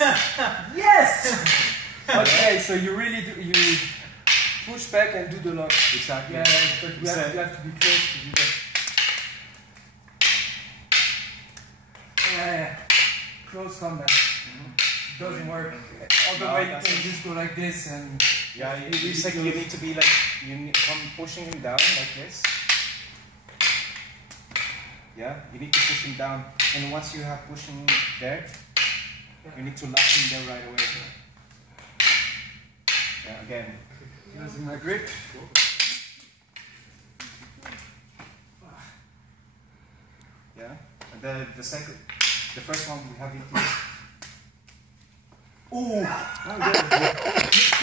Yes! Okay, so you really do, you push back and do the lock. Exactly. Yeah, but you have to be close to do that. Yeah, close combat. Doesn't work. Otherwise you can just go like this and... Yeah, it's like you need to be like, from pushing him down like this. Yeah, you need to push him down. And once you have pushing him there, you need to lock him there right away. Yeah, again. Using my grip. Yeah, and the first one we have it. Ooh! Oh, yeah.